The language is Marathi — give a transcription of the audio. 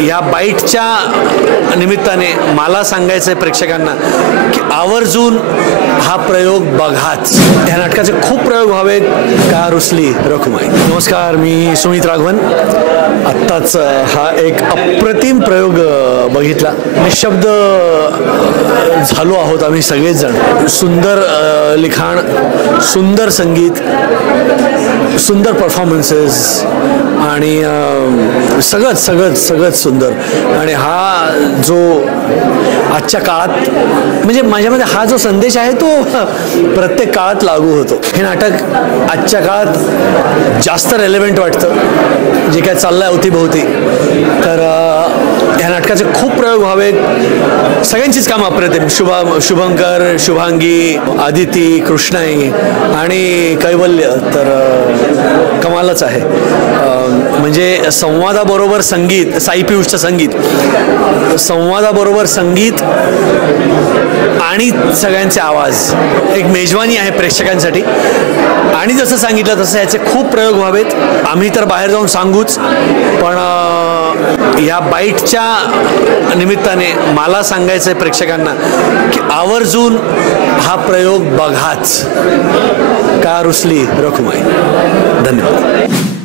या बाईटच्या निमित्ताने मला सांगायचं आहे प्रेक्षकांना की आवर्जून हा प्रयोग बघाच. या नाटकाचे खूप प्रयोग व्हावेत. का रुसली रखुमाई. नमस्कार, मी सुमित राघवन. आत्ताच हा एक अप्रतिम प्रयोग बघितला. निशब्द झालो आहोत आम्ही सगळेच जण. सुंदर लिखाण, सुंदर संगीत, सुंदर परफॉर्मन्सेस आणि सगळंच सुंदर. आणि हा जो आजच्या काळात म्हणजे माझ्यामध्ये हा जो संदेश आहे तो प्रत्येक काळात लागू होतो. हे नाटक आजच्या काळात जास्त रेलेव्हंट वाटतं जे काय चाललंय अवतीभोवती. तर ह्या नाटकाचे खूप प्रयोग व्हावेत. सगळ्यांचीच कामं अप्रतिम. शुभंकर, शुभांगी, आदिती, कृष्णाई आणि कैवल्य तर कमालच आहे. म्हणजे संवादाबरोबर संगीत, साई पियुषचं संगीत, संवादाबरोबर संगीत आणि सगळ्यांचे आवाज, एक मेजवानी आहे प्रेक्षकांसाठी. आणि जसं सांगितलं तसं याचे खूप प्रयोग व्हावेत. आम्ही तर बाहेर जाऊन सांगूच, पण या बाईटच्या निमित्ताने मला सांगायचं आहे प्रेक्षकांना की आवर्जून हा प्रयोग बघाच. का रुसली रखुमाई. धन्यवाद.